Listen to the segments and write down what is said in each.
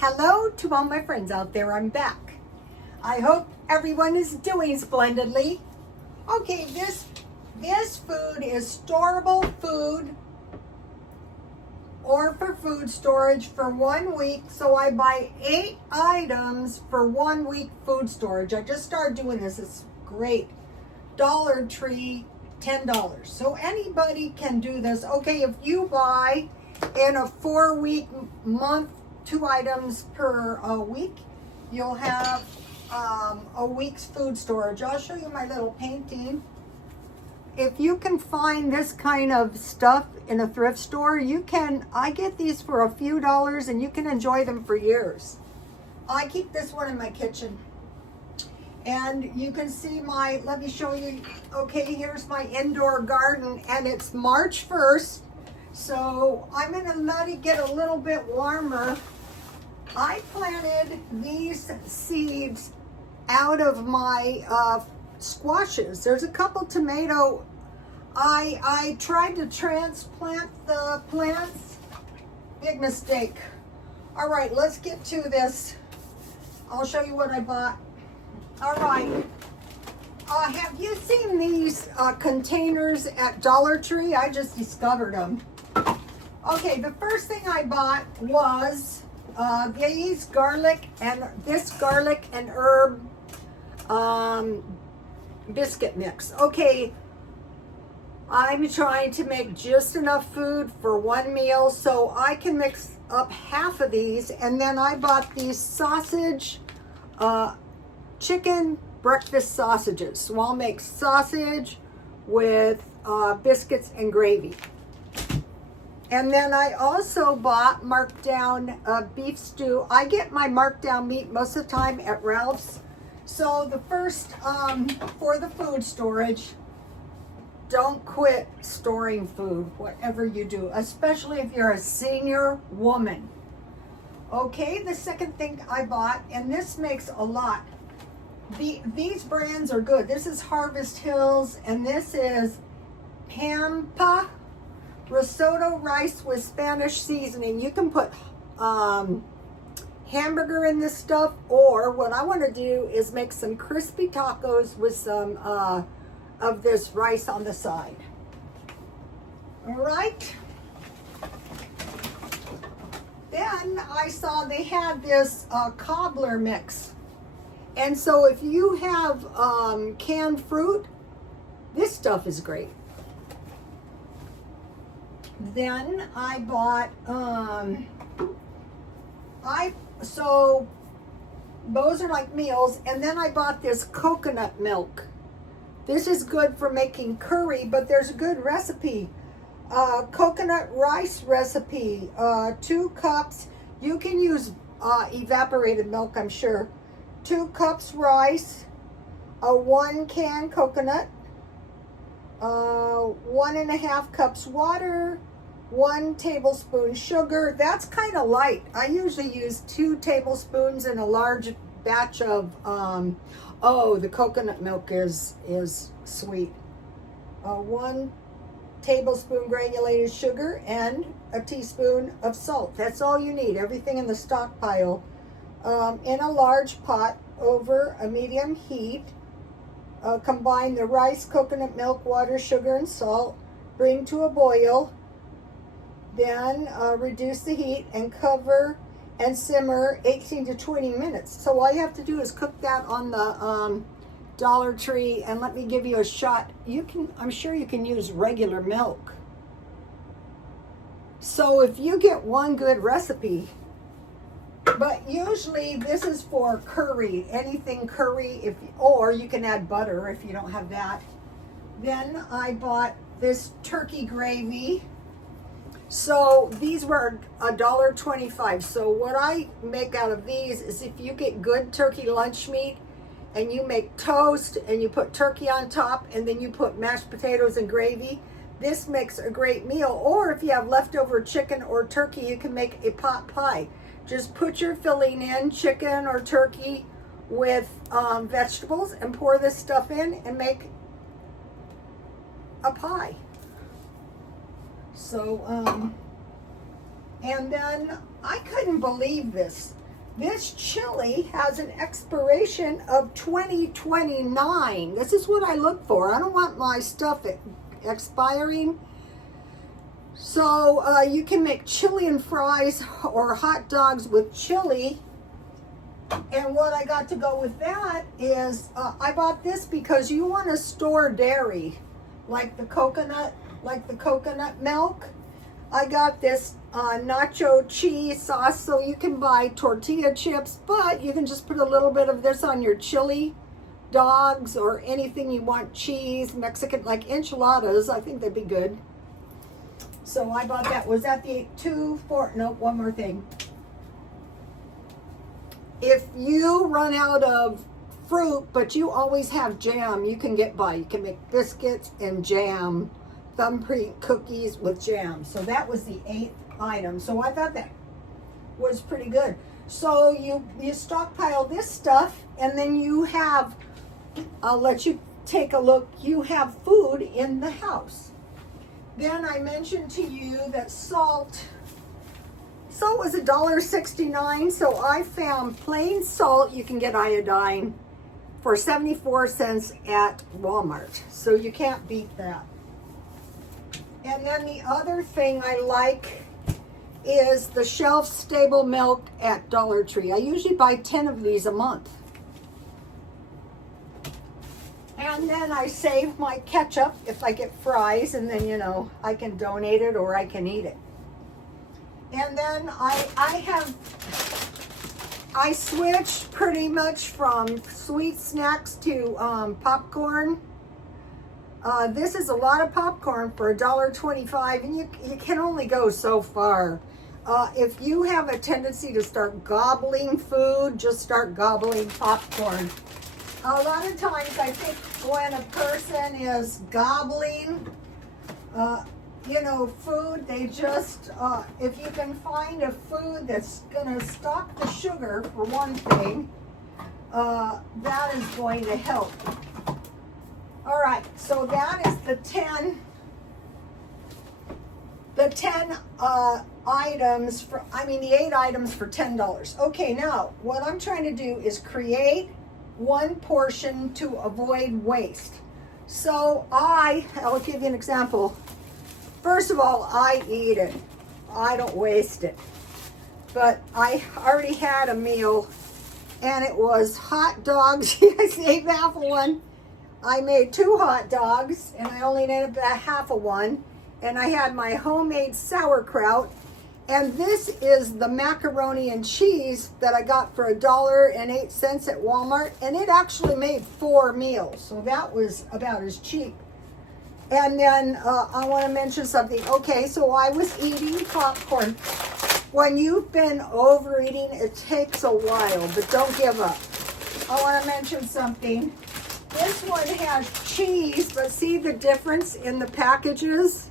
Hello to all my friends out there, I'm back. I hope everyone is doing splendidly. Okay, this food is storable food or for food storage for 1 week. So I buy 8 items for 1 week food storage. I just started doing this, it's great. Dollar Tree, $10. So anybody can do this. Okay, if you buy in a 4-week month, 2 items per week, you'll have a week's food storage. I'll show you my little painting. If you can find this kind of stuff in a thrift store, I get these for a few dollars and you can enjoy them for years. I keep this one in my kitchen. And you can see let me show you, okay, here's my indoor garden and it's March 1st. So I'm gonna let it get a little bit warmer. I planted these seeds out of my squashes. There's a couple tomato. I tried to transplant the plants. Big mistake. All right, let's get to this. I'll show you what I bought. All right. Have you seen these containers at Dollar Tree? I just discovered them. Okay, the first thing I bought was this garlic and herb biscuit mix. Okay, I'm trying to make just enough food for 1 meal, so I can mix up half of these. And then I bought these chicken breakfast sausages. So I'll make sausage with biscuits and gravy. And then I also bought marked down beef stew. I get my marked down meat most of the time at Ralph's. So the first, for the food storage, don't quit storing food, whatever you do, especially if you're a senior woman. Okay, the second thing I bought, and this makes a lot. These brands are good. This is Harvest Hills, and this is Pampa risotto rice with Spanish seasoning. You can put hamburger in this stuff, or what I want to do is make some crispy tacos with some of this rice on the side. All right. Then I saw they had this cobbler mix. And so if you have canned fruit, this stuff is great. Then I bought, so those are like meals. And then I bought this coconut milk. This is good for making curry, but there's a good recipe. Coconut rice recipe, 2 cups. You can use evaporated milk, I'm sure. 2 cups rice, 1 can coconut, 1.5 cups water, 1 tablespoon sugar. That's kind of light. I usually use 2 tablespoons in a large batch of, the coconut milk is sweet. 1 tablespoon granulated sugar and a teaspoon of salt. That's all you need. Everything in the stockpile. In a large pot over a medium heat. Combine the rice, coconut milk, water, sugar, and salt. Bring to a boil. Then reduce the heat and cover and simmer 18 to 20 minutes. So all you have to do is cook that on the Dollar Tree. And let me give you a shot. I'm sure you can use regular milk. So if you get one good recipe, but usually this is for curry, anything curry, or you can add butter if you don't have that. Then I bought this turkey gravy. So these were $1.25. So what I make out of these is if you get good turkey lunch meat and you make toast and you put turkey on top and then you put mashed potatoes and gravy, this makes a great meal. Or if you have leftover chicken or turkey, you can make a pot pie. Just put your filling in, chicken or turkey with vegetables, and pour this stuff in and make a pie. So, and then I couldn't believe this. This chili has an expiration of 2029. This is what I look for. I don't want my stuff expiring. So you can make chili and fries or hot dogs with chili. And what I got to go with that is I bought this because you want to store dairy, like the coconut milk. I got this nacho cheese sauce, so you can buy tortilla chips, but you can just put a little bit of this on your chili dogs or anything you want, cheese, Mexican, like enchiladas. I think they'd be good. So I bought that. Was that the 2, 4? No, one more thing. If you run out of fruit, but you always have jam, you can get by. You can make biscuits and jam, thumbprint cookies with jam. So that was the 8th item. So I thought that was pretty good. So you stockpile this stuff, and then you have, I'll let you take a look, you have food in the house. Then I mentioned to you that salt was $1.69, so I found plain salt. You can get iodine for 74 cents at Walmart, so you can't beat that. And then the other thing I like is the shelf-stable milk at Dollar Tree. I usually buy 10 of these a month. And then I save my ketchup if I get fries, and then, you know, I can donate it or I can eat it. And then I switched pretty much from sweet snacks to popcorn. This is a lot of popcorn for $1.25, and you can only go so far. If you have a tendency to start gobbling food, just start gobbling popcorn. A lot of times I think when a person is gobbling, you know, food, they just, if you can find a food that's going to stop the sugar, for one thing, that is going to help. All right, so that is the 10 items for, the 8 items for $10. Okay, now what I'm trying to do is create one portion to avoid waste. So I'll give you an example. First of all, I eat it. I don't waste it. But I already had a meal, and it was hot dogs. I saved half of one. I made 2 hot dogs, and I only ate about half of one. And I had my homemade sauerkraut. And this is the macaroni and cheese that I got for $1.08 at Walmart. And it actually made 4 meals. So that was about as cheap. And then I want to mention something. Okay, so I was eating popcorn. When you've been overeating, it takes a while, but don't give up. I want to mention something. This one has cheese, but see the difference in the packages?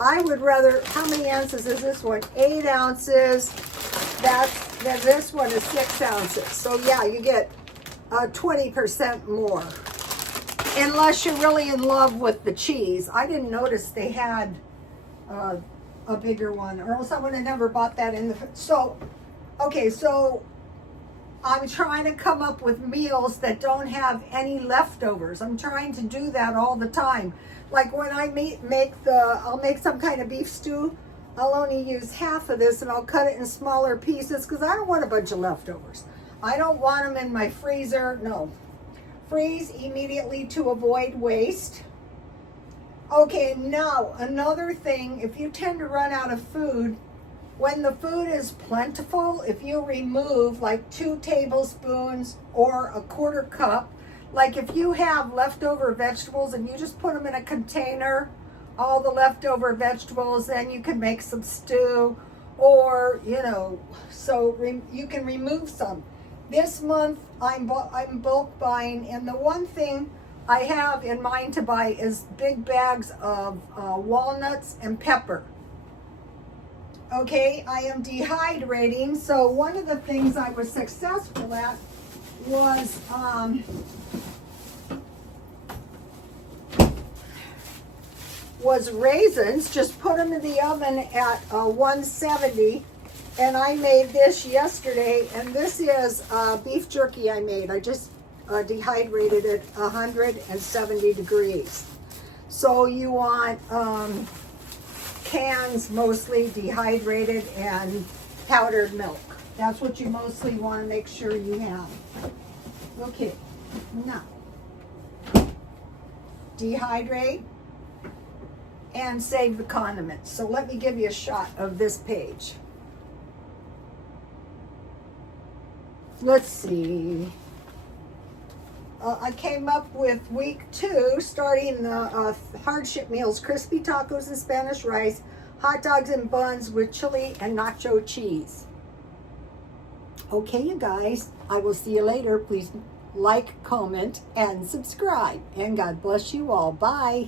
I would rather, how many ounces is this one? 8 ounces. Then this one is 6 ounces. So yeah, you get 20% more. Unless you're really in love with the cheese. I didn't notice they had a bigger one, or else I would have never bought that in the. So, okay, so I'm trying to come up with meals that don't have any leftovers. I'm trying to do that all the time. Like when I I'll make some kind of beef stew. I'll only use half of this, and I'll cut it in smaller pieces because I don't want a bunch of leftovers. I don't want them in my freezer. No. Freeze immediately to avoid waste. Okay, now another thing, if you tend to run out of food, when the food is plentiful, if you remove like 2 tablespoons or a 1/4 cup, like if you have leftover vegetables and you just put them in a container, all the leftover vegetables, then you can make some stew, or, you know, so you can remove some. This month, I'm bulk buying, and the one thing I have in mind to buy is big bags of walnuts and pepper. Okay, I am dehydrating, so one of the things I was successful at was raisins. Just put them in the oven at 170. And I made this yesterday, and this is beef jerky I made. I just dehydrated it 170 degrees. So you want cans, mostly dehydrated, and powdered milk. That's what you mostly want to make sure you have. Okay, now dehydrate and save the condiments. So let me give you a shot of this page. Let's see. I came up with week 2, starting the hardship meals: crispy tacos and Spanish rice, hot dogs and buns with chili and nacho cheese. Okay, you guys, I will see you later. Please like, comment, and subscribe. And God bless you all. Bye.